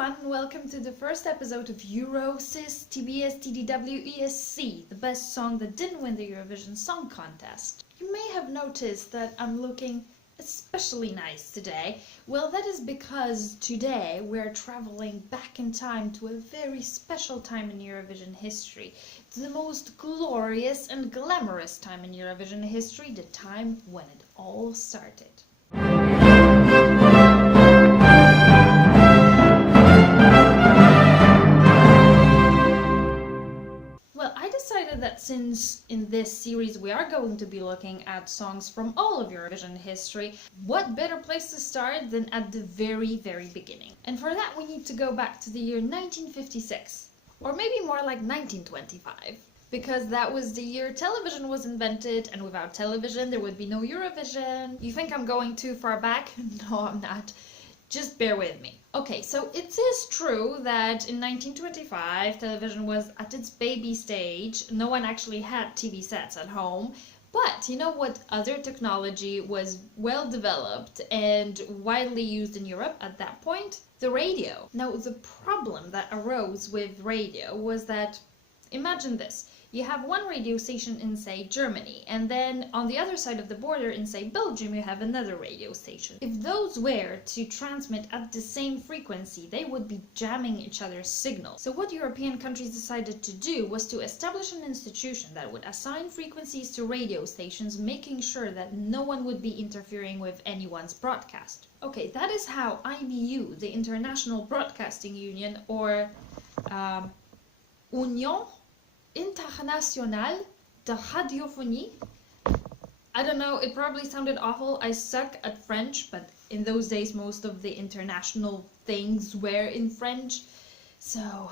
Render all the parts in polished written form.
everyone, welcome to the first episode of Eurosis TBSTDWESC, the best song that didn't win the Eurovision Song Contest. You may have noticed that I'm looking especially nice today. Well, that is because today we're traveling back in time to a very special time in Eurovision history. The most glorious and glamorous time in Eurovision history, the time when it all started. That since in this series we are going to be looking at songs from all of Eurovision history, what better place to start than at the very beginning. And for that we need to go back to the year 1956, or maybe more like 1925, because that was the year television was invented, and without television there would be no Eurovision. You think I'm going too far back? No, I'm not. Just bear with me. Okay, so it is true that in 1925 television was at its baby stage. No one actually had TV sets at home. But you know what other technology was well developed and widely used in Europe at that point? The radio. Now, the problem that arose with radio was that, imagine this. You have one radio station in, say, Germany, and then on the other side of the border in, say, Belgium, you have another radio station. If those were to transmit at the same frequency, they would be jamming each other's signals. So what European countries decided to do was to establish an institution that would assign frequencies to radio stations, making sure that no one would be interfering with anyone's broadcast. Okay, that is how IBU, the International Broadcasting Union, or Union Internationale de Radiophonie. I don't know, it probably sounded awful. I suck at French, but in those days most of the international things were in French. So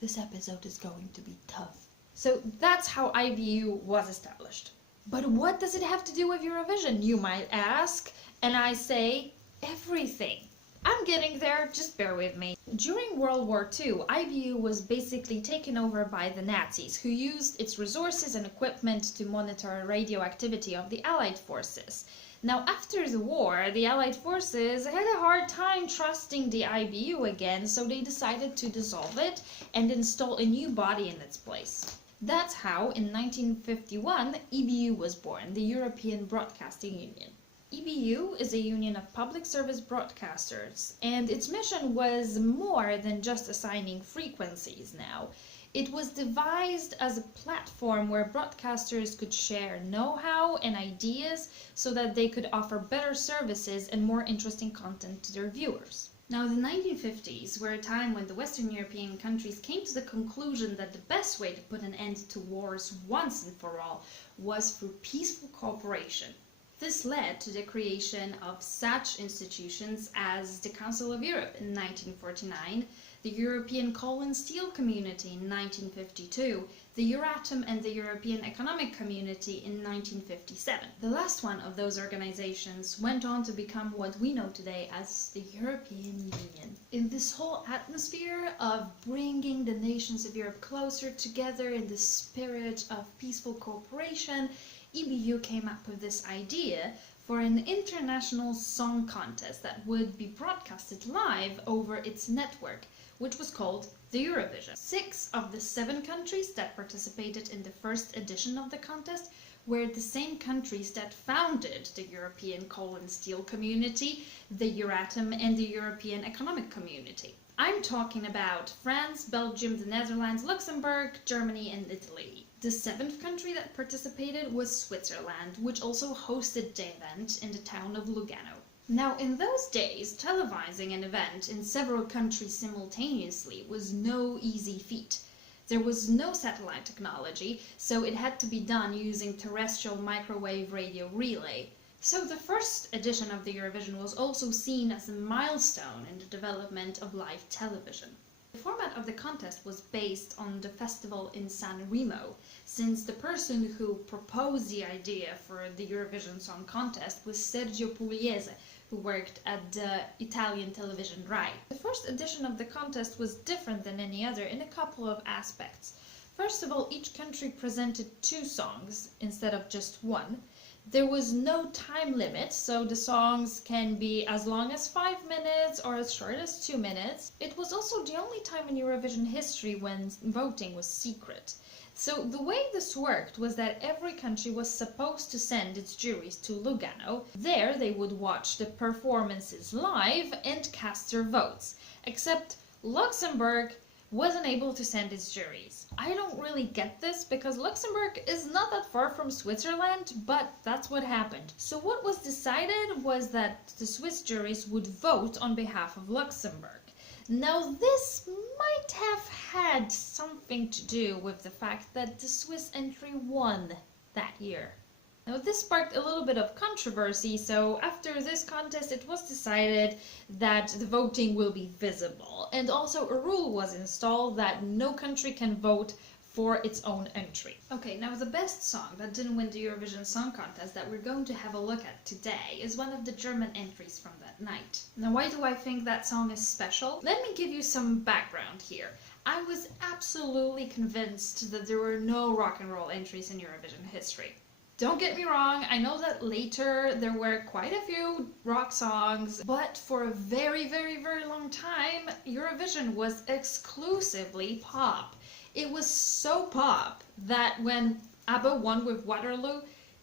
this episode is going to be tough. So that's how IBU was established. But what does it have to do with Eurovision, you might ask? And I say, everything. I'm getting there, just bear with me. During World War II, IBU was basically taken over by the Nazis, who used its resources and equipment to monitor radioactivity of the Allied forces. Now, after the war, the Allied forces had a hard time trusting the IBU again, so they decided to dissolve it and install a new body in its place. That's how, in 1951, EBU was born, the European Broadcasting Union. EBU is a union of public service broadcasters, and its mission was more than just assigning frequencies now. It was devised as a platform where broadcasters could share know-how and ideas so that they could offer better services and more interesting content to their viewers. Now, the 1950s were a time when the Western European countries came to the conclusion that the best way to put an end to wars once and for all was through peaceful cooperation. This led to the creation of such institutions as the Council of Europe in 1949, the European Coal and Steel Community in 1952, the Euratom and the European Economic Community in 1957. The last one of those organizations went on to become what we know today as the European Union. In this whole atmosphere of bringing the nations of Europe closer together in the spirit of peaceful cooperation, EBU came up with this idea for an international song contest that would be broadcasted live over its network, which was called the Eurovision. 6 of the 7 countries that participated in the first edition of the contest were the same countries that founded the European Coal and Steel Community, the Euratom, and the European Economic Community. I'm talking about France, Belgium, the Netherlands, Luxembourg, Germany, and Italy. The 7th country that participated was Switzerland, which also hosted the event in the town of Lugano. Now, in those days, televising an event in several countries simultaneously was no easy feat. There was no satellite technology, so it had to be done using terrestrial microwave radio relay. So the first edition of the Eurovision was also seen as a milestone in the development of live television. The format of the contest was based on the festival in San Remo, since the person who proposed the idea for the Eurovision Song Contest was Sergio Pugliese, who worked at the Italian television RAI. The first edition of the contest was different than any other in a couple of aspects. First of all, each country presented 2 songs instead of just one. There was no time limit, so the songs can be as long as 5 minutes or as short as 2 minutes. It was also the only time in Eurovision history when voting was secret. So the way this worked was that every country was supposed to send its juries to Lugano. There they would watch the performances live and cast their votes. Except Luxembourg wasn't able to send its juries. I don't really get this because Luxembourg is not that far from Switzerland, but that's what happened. So what was decided was that the Swiss juries would vote on behalf of Luxembourg. Now this might have had something to do with the fact that the Swiss entry won that year. Now this sparked a little bit of controversy, so after this contest it was decided that the voting will be visible. And also a rule was installed that no country can vote for its own entry. Okay, now the best song that didn't win the Eurovision Song Contest that we're going to have a look at today is one of the German entries from that night. Now why do I think that song is special? Let me give you some background here. I was absolutely convinced that there were no rock and roll entries in Eurovision history. Don't get me wrong, I know that later there were quite a few rock songs, but for a very, very, very long time, Eurovision was exclusively pop. It was so pop that when ABBA won with Waterloo,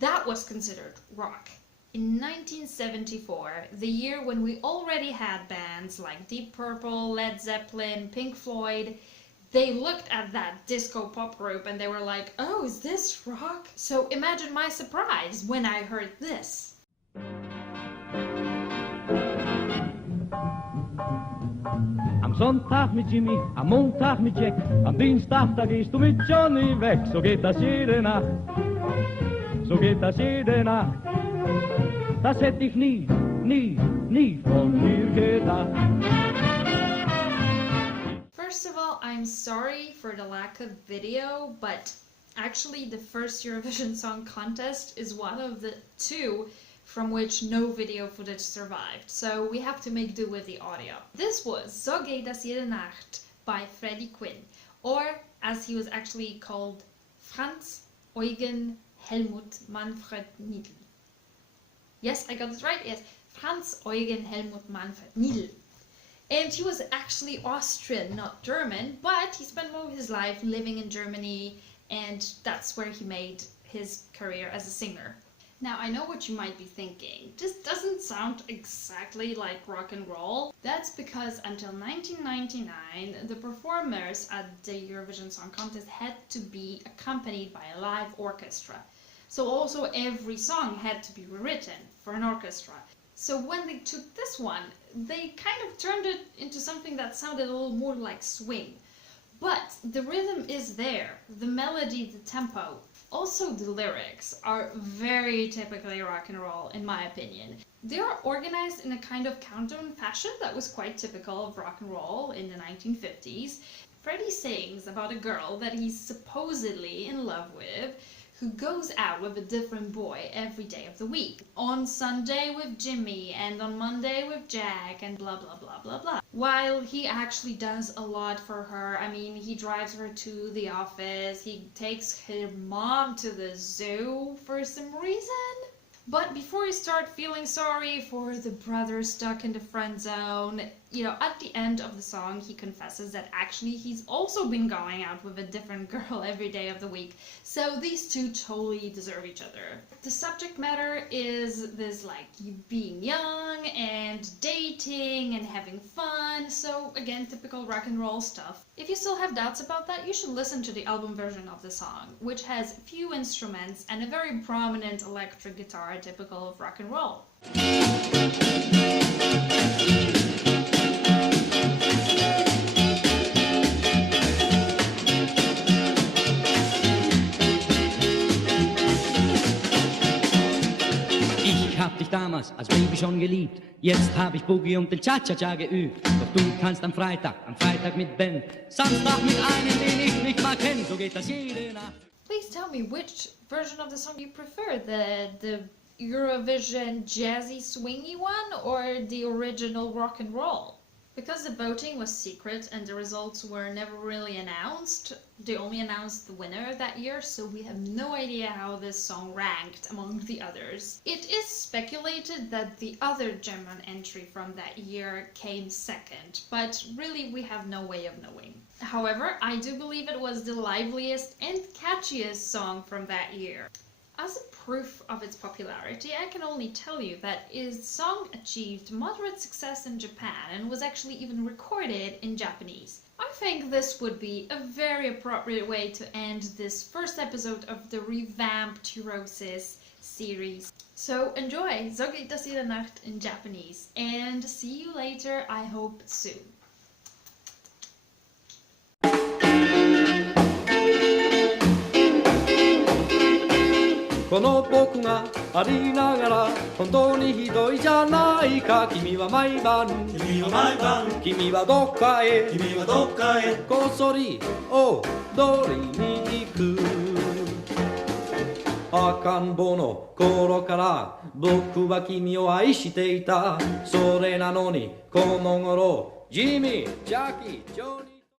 that was considered rock. In 1974, the year when we already had bands like Deep Purple, Led Zeppelin, Pink Floyd, they looked at that disco pop group and they were like, oh, is this rock? So imagine my surprise when I heard this. Am Sonntag mit Jimmy, am Montag mit Jack, am Dienstag da gehst du mit Johnny weg. So geht das jede Nacht, so geht das jede Nacht. Das hätte ich nie, nie, nie von mir gedacht. First of all, I'm sorry for the lack of video, but actually the first Eurovision Song Contest is one of the two from which no video footage survived, so we have to make do with the audio. This was So geht das jede Nacht by Freddie Quinn, or as he was actually called, Franz Eugen Helmut Manfred Niedl. Yes, I got it right, yes, Franz Eugen Helmut Manfred Niedl. And he was actually Austrian, not German, but he spent most of his life living in Germany, and that's where he made his career as a singer. Now, I know what you might be thinking. This doesn't sound exactly like rock and roll. That's because until 1999, the performers at the Eurovision Song Contest had to be accompanied by a live orchestra. So also every song had to be rewritten for an orchestra. So when they took this one, they kind of turned it into something that sounded a little more like swing. But the rhythm is there, the melody, the tempo. Also the lyrics are very typically rock and roll in my opinion. They are organized in a kind of countdown fashion that was quite typical of rock and roll in the 1950s. Freddie sings about a girl that he's supposedly in love with, who goes out with a different boy every day of the week. On Sunday with Jimmy, and on Monday with Jack, and blah blah blah blah blah. While he actually does a lot for her. I mean, he drives her to the office, he takes her mom to the zoo for some reason. But before you start feeling sorry for the brother stuck in the friend zone, you know, at the end of the song he confesses that actually he's also been going out with a different girl every day of the week. So these two totally deserve each other. The subject matter is this, like, you being young and dating and having fun. So again, typical rock and roll stuff. If you still have doubts about that, you should listen to the album version of the song, which has few instruments and a very prominent electric guitar typical of rock and roll. Ich hab dich damals als Baby schon geliebt. Jetzt hab ich Boogie und den Cha-Cha-Cha geübt. Doch du kannst am Freitag mit Ben, Samstag mit einem, den ich nicht mal kenn. So geht das jede Nacht. Please tell me which version of the song you prefer, the Eurovision jazzy swingy one or the original rock and roll? Because the voting was secret and the results were never really announced, they only announced the winner that year, so we have no idea how this song ranked among the others. It is speculated that the other German entry from that year came second, but really we have no way of knowing. However, I do believe it was the liveliest and catchiest song from that year. As a proof of its popularity, I can only tell you that its song achieved moderate success in Japan and was actually even recorded in Japanese. I think this would be a very appropriate way to end this first episode of the revamped Eurosis series. So enjoy So geht das jede Nacht in Japanese, and see you later, I hope soon. この僕がありながら本当にひどいじゃないか君は毎晩君はどっかへこっそり踊りに行く赤ん坊の頃から僕は君を愛していたそれなのにこの頃ジミージャッキージョニー